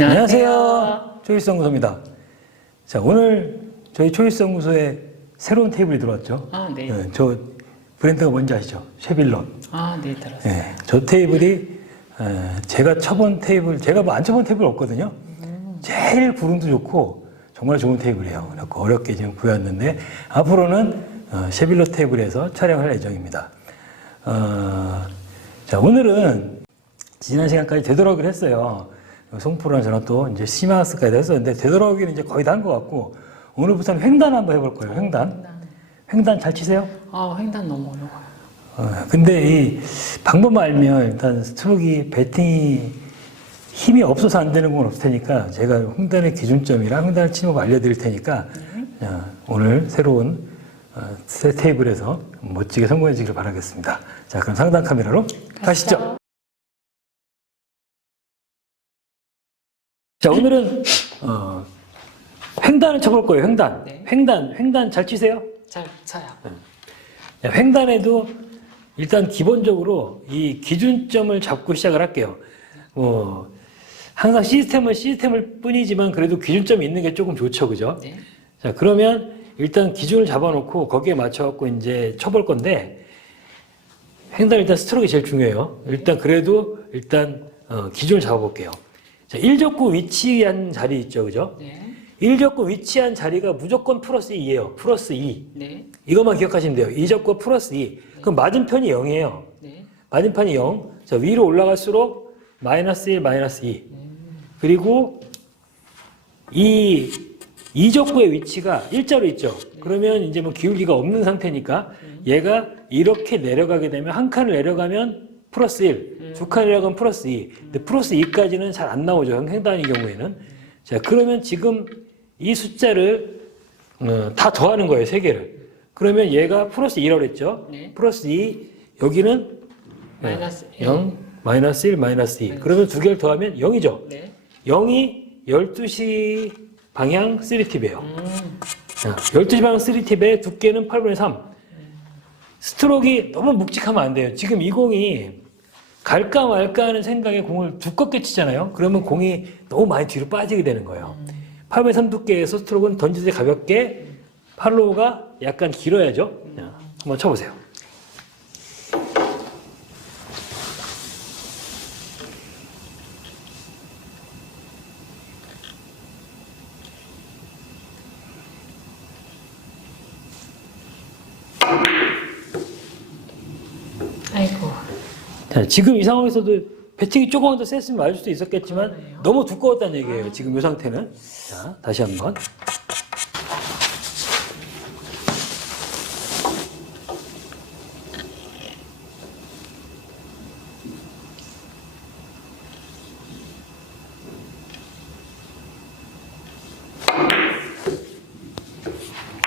안녕하세요. 초이스 연구소입니다. 자, 오늘 저희 초이스 연구소에 새로운 테이블이 들어왔죠. 아, 네. 네, 저 브랜드가 뭔지 아시죠? 쉐빌론. 아, 네, 들었어요. 네, 저 테이블이 에, 제가 쳐본 테이블, 제가 뭐 안 쳐본 테이블 없거든요. 제일 구름도 좋고 정말 좋은 테이블이에요. 그래서 어렵게 지금 구해왔는데 앞으로는 어, 쉐빌로 테이블에서 촬영할 예정입니다. 어, 자, 오늘은 지난 시간까지 되돌아오기로 했어요. 송프로랑 저는 또 이제 시마스까지 했었는데 되돌아오기는 이제 거의 다 한 것 같고 오늘부터는 횡단 한번 해볼 거예요. 횡단. 횡단 잘 치세요? 아, 횡단 너무 어려워요. 어, 근데 이 방법만 알면 일단 스트로크 배팅이 힘이 없어서 안 되는 건 없을 테니까 제가 횡단의 기준점이랑 횡단을 치는 법 알려드릴 테니까 자, 오늘 새로운 어, 새 테이블에서 멋지게 성공해 주기를 바라겠습니다. 자, 그럼 상단 카메라로 가시죠. 자, 오늘은 어, 횡단을 쳐볼 거예요. 횡단. 네. 횡단, 횡단 잘 치세요? 잘 쳐요. 자, 횡단에도 일단 기본적으로 이 기준점을 잡고 시작을 할게요. 뭐 항상 시스템은 시스템일 뿐이지만 그래도 기준점이 있는 게 조금 좋죠, 그죠? 네. 자 그러면 일단 기준을 잡아놓고 거기에 맞춰갖고 이제 쳐볼 건데 횡단 일단 스트로크가 제일 중요해요. 일단 그래도 일단 어, 기준을 잡아볼게요. 자, 1적구 위치한 자리 있죠, 그죠? 네. 1적구 위치한 자리가 무조건 플러스 2예요. 플러스 2. 네. 이것만 기억하시면 돼요. 이적과 플러스 2. 그럼 맞은편이 0이에요. 네. 맞은편이 0. 자, 위로 올라갈수록 마이너스 1, 마이너스 2. 그리고 이 이적구의 위치가 일자로 있죠. 그러면 이제 뭐 기울기가 없는 상태니까 얘가 이렇게 내려가게 되면 한 칸을 내려가면 플러스 1, 두 칸을 내려가면 플러스 2. 근데 플러스 2까지는 잘 안 나오죠. 횡단의 경우에는. 자, 그러면 지금 이 숫자를 어, 다 더하는 거예요. 세 개를. 그러면 얘가 플러스 2라고 그랬죠. 네. 플러스 2, 여기는 마이너스 0, 마이너스 1, 마이너스 2. 그러면 두 개를 더하면 0이죠. 네. 0이 12시 방향 3팁이에요. 음. 자, 12시 방향 3팁의 두께는 8분의 3. 스트로크가 너무 묵직하면 안 돼요. 지금 이 공이 갈까 말까 하는 생각에 공을 두껍게 치잖아요. 그러면 공이 너무 많이 뒤로 빠지게 되는 거예요. 8분의 3 두께의 스트로크는 던질 때 가볍게 팔로우가 약간 길어야죠. 자, 한번 쳐보세요. 자, 지금 이 상황에서도 배팅이 조금만 더 셌으면 맞을 수도 있었겠지만 너무 두꺼웠다는 얘기예요. 지금 이 상태는. 자, 다시 한번.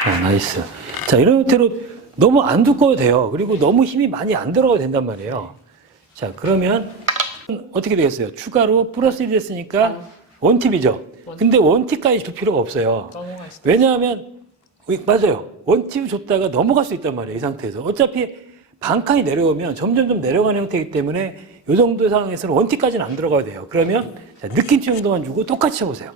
어, 나이스. 자, 이런 형태로 너무 안 두꺼워도 돼요. 그리고 너무 힘이 많이 안 들어가도 된단 말이에요. 자, 그러면 어떻게 되겠어요? 추가로 플러스 1 됐으니까 원팁이죠. 근데 원팁까지 줄 필요가 없어요. 넘어갈 수. 왜냐하면, 위- 맞아요. 원팁 줬다가 넘어갈 수 있단 말이에요. 이 상태에서. 어차피 반칸이 내려오면 점점점 내려가는 형태이기 때문에 이 정도 상황에서는 원팁까지는 안 들어가야 돼요. 그러면 자, 느낌 정도만 주고 똑같이 쳐보세요.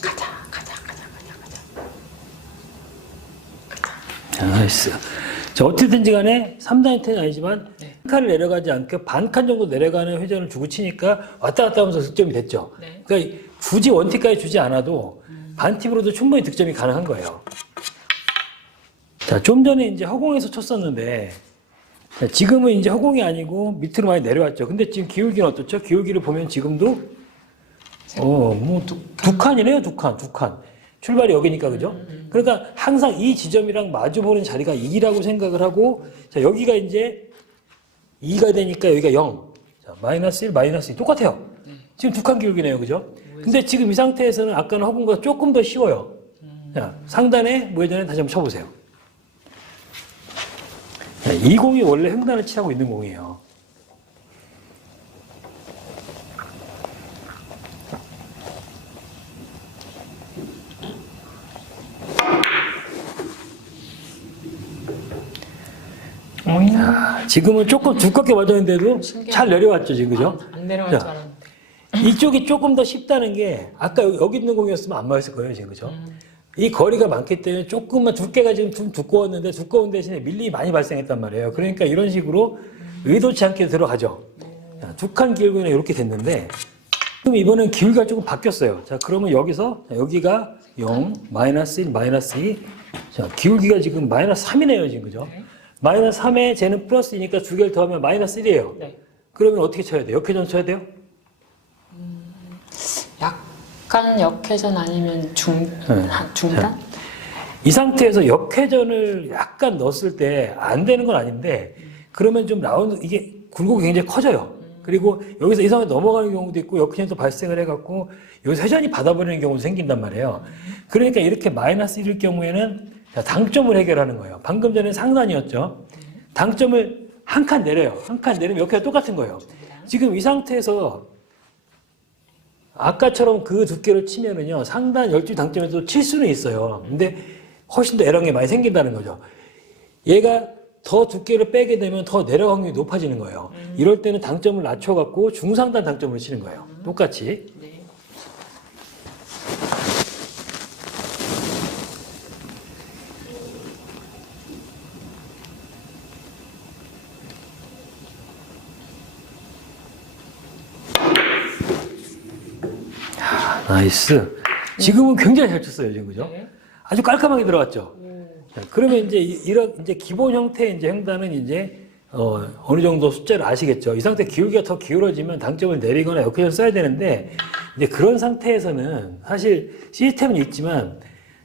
가자, 가자, 가자, 가자, 가자. 자, 나이스. 자, 어떻게든지 간에 3단이 텐 아니지만 네. 한 칸을 내려가지 않게 반칸 정도 내려가는 회전을 주고 치니까 왔다 갔다 하면서 득점이 됐죠. 네. 그러니까 굳이 원팁까지 주지 않아도 반팁으로도 충분히 득점이 가능한 거예요. 자, 좀 전에 이제 허공에서 쳤었는데 자, 지금은 이제 허공이 아니고 밑으로 많이 내려왔죠. 근데 지금 기울기는 어떻죠? 기울기를 보면 지금도 어, 뭐, 두, 두 칸이네요, 두 칸, 두 칸. 출발이 여기니까, 그죠? 그러니까 항상 이 지점이랑 마주보는 자리가 2라고 생각을 하고, 자, 여기가 이제 2가 되니까 여기가 0. 자, 마이너스 1, 마이너스 2. 똑같아요. 지금 두 칸 기울기네요, 그죠? 근데 지금 이 상태에서는 아까는 허공보다 조금 더 쉬워요. 자, 상단에 무회전에 다시 한번 쳐보세요. 자, 이 공이 원래 횡단을 치라고 있는 공이에요. 오잉. 자, 지금은 조금 두껍게 맞았는데도 신기하다. 잘 내려왔죠, 지금 그죠? 안, 안 내려갈 줄 자. 알았는데. 이쪽이 조금 더 쉽다는 게 아까 여기, 여기 있는 공이었으면 안 맞았을 거예요, 지금 그죠? 음. 이 거리가 많기 때문에 조금만 두께가 지금 좀 두꺼웠는데 두꺼운 대신에 밀림이 많이 발생했단 말이에요. 그러니까 이런 식으로 의도치 않게 들어가죠. 자, 두칸 기울기는 이렇게 됐는데 그럼 이번엔 기울기가 조금 바뀌었어요. 자, 그러면 여기서 자, 여기가 0, 마이너스 1, 마이너스 2. 자, 기울기가 지금 마이너스 3이네요, 지금 그죠? 네. 마이너스 3에 쟤는 플러스이니까 두 개를 더하면 마이너스 1이에요. 네. 그러면 어떻게 쳐야 돼요? 역회전 쳐야 돼요? 약간 역회전 아니면 중, 네. 한- 중단? 이 상태에서 역회전을 약간 넣었을 때 안 되는 건 아닌데 그러면 좀 라운드 이게 굴곡이 굉장히 커져요. 그리고 여기서 이상하게 넘어가는 경우도 있고 역회전도 발생을 해갖고 여기서 회전이 받아버리는 경우도 생긴단 말이에요. 그러니까 이렇게 마이너스 1일 경우에는 자, 당점을 해결하는 거예요. 방금 전에 상단이었죠. 당점을 한 칸 내려요. 한 칸 내리면 역회전 똑같은 거예요. 지금 이 상태에서 아까처럼 그 두께를 치면은요, 상단 12 당점에도 칠 수는 있어요. 근데 훨씬 더 에러가 많이 생긴다는 거죠. 얘가 더 두께를 빼게 되면 더 내려갈 확률이 높아지는 거예요. 이럴 때는 당점을 낮춰갖고 중상단 당점을 치는 거예요. 똑같이. 나이스. 지금은 굉장히 잘 쳤어요, 지금 그죠? 네. 아주 깔끔하게 들어갔죠. 오. 자, 그러면 이제 이- 이런 이제 기본 형태의 이제 횡단은 이제 어, 어느 정도 숫자를 아시겠죠. 이 상태 기울기가 더 기울어지면 당점을 내리거나 역회전 써야 되는데 이제 그런 상태에서는 사실 시스템은 있지만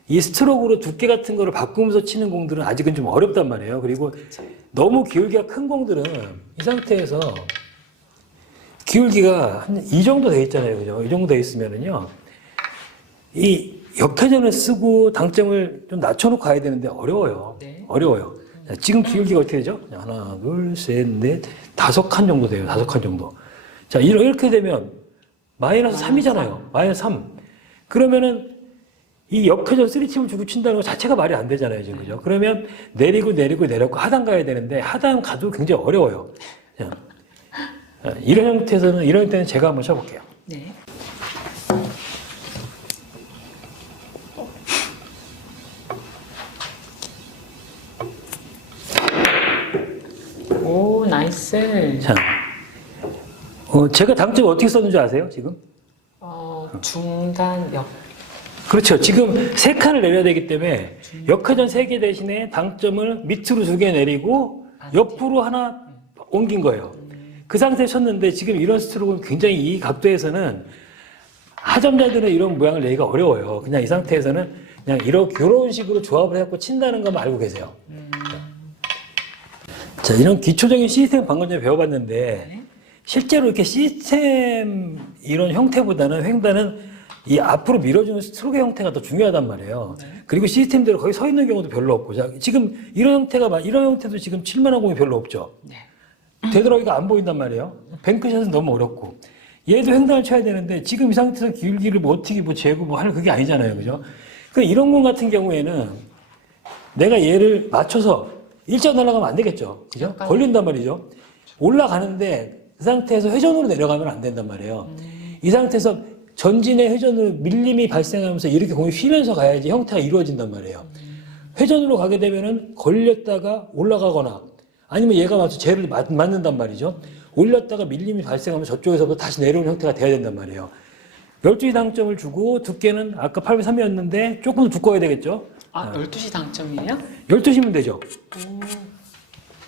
이 스트로크로 두께 같은 거를 바꾸면서 치는 공들은 아직은 좀 어렵단 말이에요. 그리고 너무 기울기가 큰 공들은 이 상태에서 기울기가 한 이 정도 돼 있잖아요. 그죠? 이 정도 돼 있으면은요. 이 역회전을 쓰고 당점을 좀 낮춰놓고 가야 되는데 어려워요. 네. 어려워요. 자, 지금 기울기가 어떻게 되죠? 자, 하나, 둘, 셋, 넷, 다섯 칸 정도 돼요. 다섯 칸 정도. 자, 이렇게 되면 마이너스 3이잖아요. 마이너스 3. 그러면은 이 역회전 쓰리칩을 주고 친다는 것 자체가 말이 안 되잖아요. 지금 그죠? 그러면 내리고 내리고 내렸고 하단 가야 되는데 하단 가도 굉장히 어려워요. 자, 자, 이런 형태에서는 이런 때는 제가 한번 쳐볼게요. 네. 오, 나이스. 자, 어, 제가 당점 어떻게 썼는지 아세요? 지금? 어, 중단 역. 그렇죠. 지금 세 칸을 내려야 되기 때문에 역회전 세 개 대신에 당점을 밑으로 두 개 내리고 옆으로 하나 옮긴 거예요. 그 상태에 쳤는데 지금 이런 스트로크는 굉장히 이 각도에서는 하점자들은 이런 모양을 내기가 어려워요. 그냥 이 상태에서는 그냥 이렇게 이런 식으로 조합을 해갖고 친다는 것만 알고 계세요. 자, 이런 기초적인 시스템 방금 전에 배워봤는데 실제로 이렇게 시스템 이런 형태보다는 횡단은 이 앞으로 밀어주는 스트로크 형태가 더 중요하단 말이에요. 그리고 시스템대로 거기 서 있는 경우도 별로 없고 자, 지금 이런 형태가 막- 이런 형태도 지금 칠만한 공이 별로 없죠. 네. 되도록이가 안 보인단 말이에요. 뱅크샷은 너무 어렵고. 얘도 횡단을 쳐야 되는데 지금 이 상태에서 기울기를 뭐 어떻게 뭐 재고 뭐 하는 그게 아니잖아요. 그죠? 그 이런 공 같은 경우에는 내가 얘를 맞춰서 일자 날아가면 안 되겠죠. 그죠? 걸린단 말이죠. 올라가는데 그 상태에서 회전으로 내려가면 안 된단 말이에요. 이 상태에서 전진의 회전으로 밀림이 발생하면서 이렇게 공이 휘면서 가야지 형태가 이루어진단 말이에요. 회전으로 가게 되면은 걸렸다가 올라가거나 아니면 얘가 쟤를 맞, 맞는단 말이죠. 올렸다가 밀림이 발생하면 저쪽에서부터 다시 내려오는 형태가 돼야 된단 말이에요. 12시 당점을 주고 두께는 아까 803이었는데 조금 더 두꺼워야 되겠죠. 아, 12시 당점이에요? 12시면 되죠.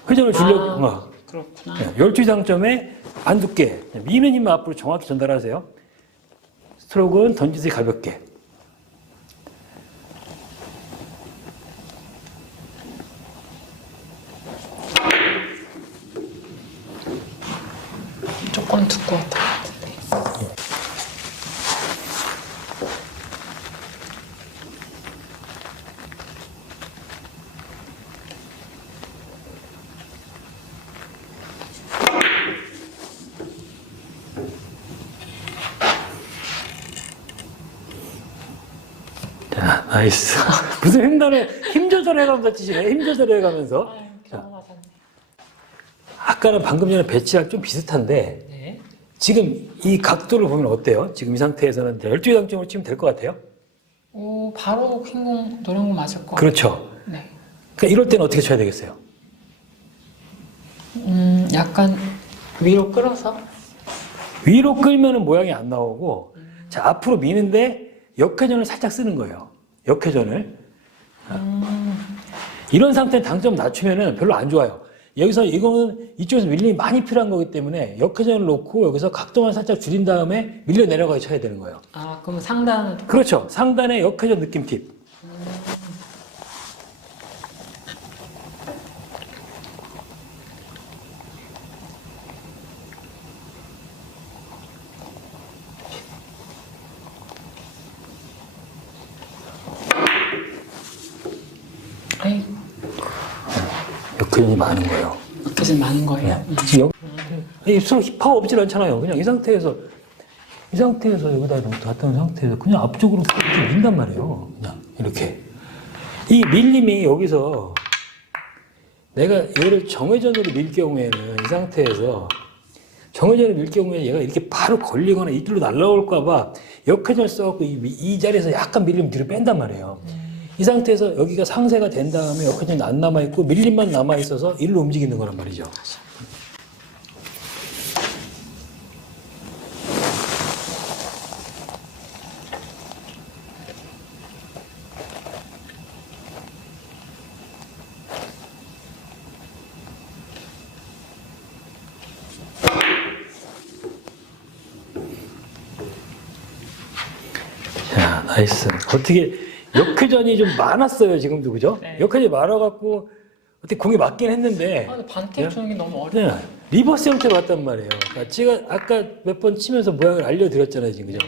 회전을 주려고. 아. 어. 그렇구나. 12시 당점에 반 두께. 미는 힘만 앞으로 정확히 전달하세요. 스트로크는 던지듯이 가볍게. 조금 두꺼웠던 것 같은데. 자, 나이스. 무슨 횡단을 힘 조절해가면서 치시네. 힘 조절해가면서. 아유. 아까는 방금 전에 배치랑 좀 비슷한데 네. 지금 이 각도를 보면 어때요? 지금 이 상태에서는 12개 당점으로 치면 될 것 같아요? 오, 바로 킹공 노린 거 맞을 것 같아요. 그렇죠. 네. 그러니까 이럴 때는 어떻게 쳐야 되겠어요? 음, 약간 위로 끌어서 위로 끌면은 모양이 안 나오고 자 앞으로 미는데 역회전을 살짝 쓰는 거예요. 역회전을 이런 상태는 당점 낮추면은 별로 안 좋아요. 여기서 이거는 이쪽에서 밀림이 많이 필요한 거기 때문에 역회전을 놓고 여기서 각도만 살짝 줄인 다음에 밀려 내려가게 쳐야 되는 거예요. 아, 그럼 상단 그렇죠. 상단의 역회전 느낌 팁. 아이, 역 회전이 많은 거예요. 이렇게 좀 많은 거예요. 음. 지금 여기 서로 힙하가 없질 않잖아요. 그냥 이 상태에서 이 상태에서 여기다 놨던 상태에서 그냥 앞쪽으로 이렇게 민단 말이에요. 그냥 이렇게 이 밀림이 여기서 내가 얘를 정회전으로 밀 경우에는 이 상태에서 정회전으로 밀 경우에 얘가 이렇게 바로 걸리거나 이쪽으로 날라올까봐 역회전을 써갖고 이, 이 자리에서 약간 밀림 뒤로 뺀단 말이에요. 이 상태에서 여기가 상세가 된 다음에 역회전이 안 남아있고 밀림만 남아있어서 일로 움직이는 거란 말이죠. 어떻게 역회전이 좀 많았어요, 지금도 그죠? 네. 역회전이 많아갖고 어떻게 공이 맞긴 했는데 아, 근데 반탭 주는 게 너무 어려워. 네, 리버스 형태로 왔단 말이에요. 그러니까 제가 아까 몇 번 치면서 모양을 알려드렸잖아요, 지금 그죠?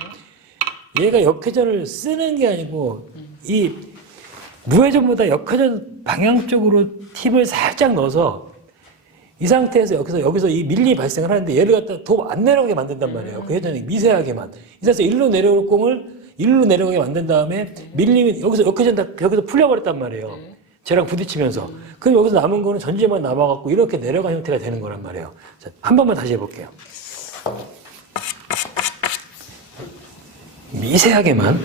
얘가 역회전을 쓰는 게 아니고 이 무회전보다 역회전 방향 쪽으로 팁을 살짝 넣어서 이 상태에서 여기서 여기서 이 밀림이 발생을 하는데 얘를 갖다 더안 내려가게 만든단 말이에요. 그 회전이 미세하게만. 이 상태에서 일로 내려올 공을 일로 내려가게 만든 다음에 밀림이 여기서 역회전 다 여기서 풀려버렸단 말이에요. 쟤랑 부딪히면서. 그럼 여기서 남은 거는 전지만 남아갖고 이렇게 내려간 형태가 되는 거란 말이에요. 자, 한 번만 다시 해볼게요. 미세하게만.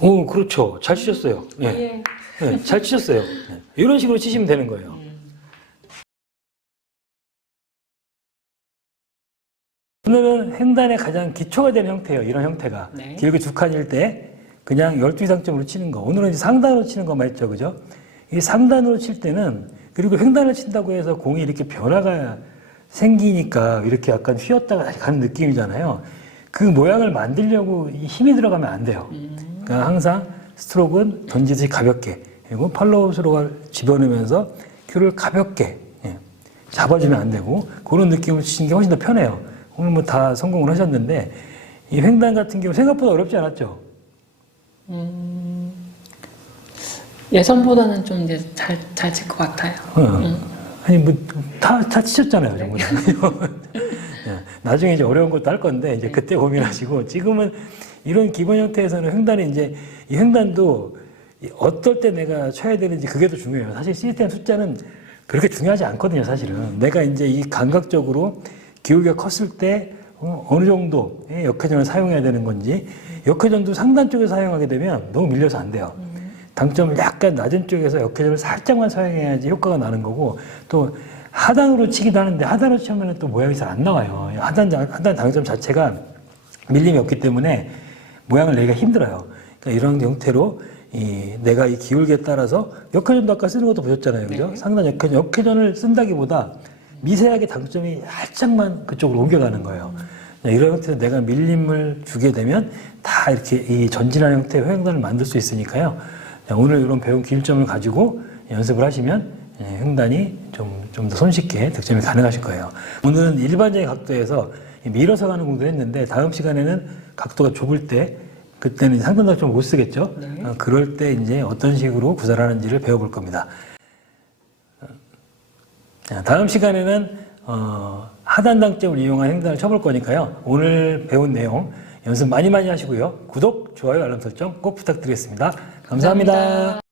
오, 그렇죠. 잘 치셨어요. 예. 예. 네, 잘 치셨어요. 네. 이런 식으로 치시면 되는 거예요. 오늘은 횡단의 가장 기초가 되는 형태예요. 이런 형태가. 네. 길게 두 칸일 때 그냥 12상점으로 치는 거. 오늘은 이제 상단으로 치는 거 맞죠? 그죠? 이 상단으로 칠 때는 그리고 횡단을 친다고 해서 공이 이렇게 변화가 생기니까 이렇게 약간 휘었다가 다시 가는 느낌이잖아요. 그 모양을 만들려고 이 힘이 들어가면 안 돼요. 그러니까 항상 스트로크는 던지듯이 가볍게 그리고 팔로우스로가 집어넣으면서 큐를 가볍게 예, 잡아주면 안 되고 그런 느낌으로 치는 게 훨씬 더 편해요. 오늘 뭐 다 성공을 하셨는데 이 횡단 같은 경우 생각보다 어렵지 않았죠. 예전보다는 좀 이제 잘, 잘칠 것 같아요. 어. 아니 뭐다 다 치셨잖아요, 정말. 예, 나중에 이제 어려운 것도 할 건데 이제 그때 고민하시고 지금은 이런 기본 형태에서는 횡단이 이제 이 횡단도 이 어떨 때 내가 쳐야 되는지 그게 더 중요해요. 사실 시스템 숫자는 그렇게 중요하지 않거든요, 사실은. 내가 이제 이 감각적으로 기울기가 컸을 때 어, 어느 정도의 역회전을 사용해야 되는 건지 역회전도 상단 쪽에서 사용하게 되면 너무 밀려서 안 돼요. 당점을 약간 낮은 쪽에서 역회전을 살짝만 사용해야지 효과가 나는 거고 또 하단으로 치기도 하는데 하단으로 치면 또 모양이 잘 안 나와요. 하단 장- 하단 당점 자체가 밀림이 없기 때문에 모양을 내기가 힘들어요. 그러니까 이런 형태로 이 내가 이 기울기에 따라서 역회전도 아까 쓰는 것도 보셨잖아요. 그죠? 상단 역회전, 역회전을 쓴다기보다 미세하게 당점이 살짝만 그쪽으로 옮겨가는 거예요. 이런 형태로 내가 밀림을 주게 되면 다 이렇게 이 전진한 형태의 횡단을 만들 수 있으니까요. 오늘 이런 배운 기울점을 가지고 연습을 하시면 예, 횡단이 좀 좀 더 손쉽게 득점이 가능하실 거예요. 오늘은 일반적인 각도에서 밀어서 가는 공부를 했는데 다음 시간에는 각도가 좁을 때 그때는 상단 각점을 못 쓰겠죠. 네. 어, 그럴 때 이제 어떤 식으로 구사하는지를 배워볼 겁니다. 자, 다음 시간에는 어, 하단 당점을 이용한 횡단을 쳐볼 거니까요. 오늘 배운 내용 연습 많이 많이 하시고요. 구독, 좋아요, 알람 설정 꼭 부탁드리겠습니다 감사합니다. 감사합니다.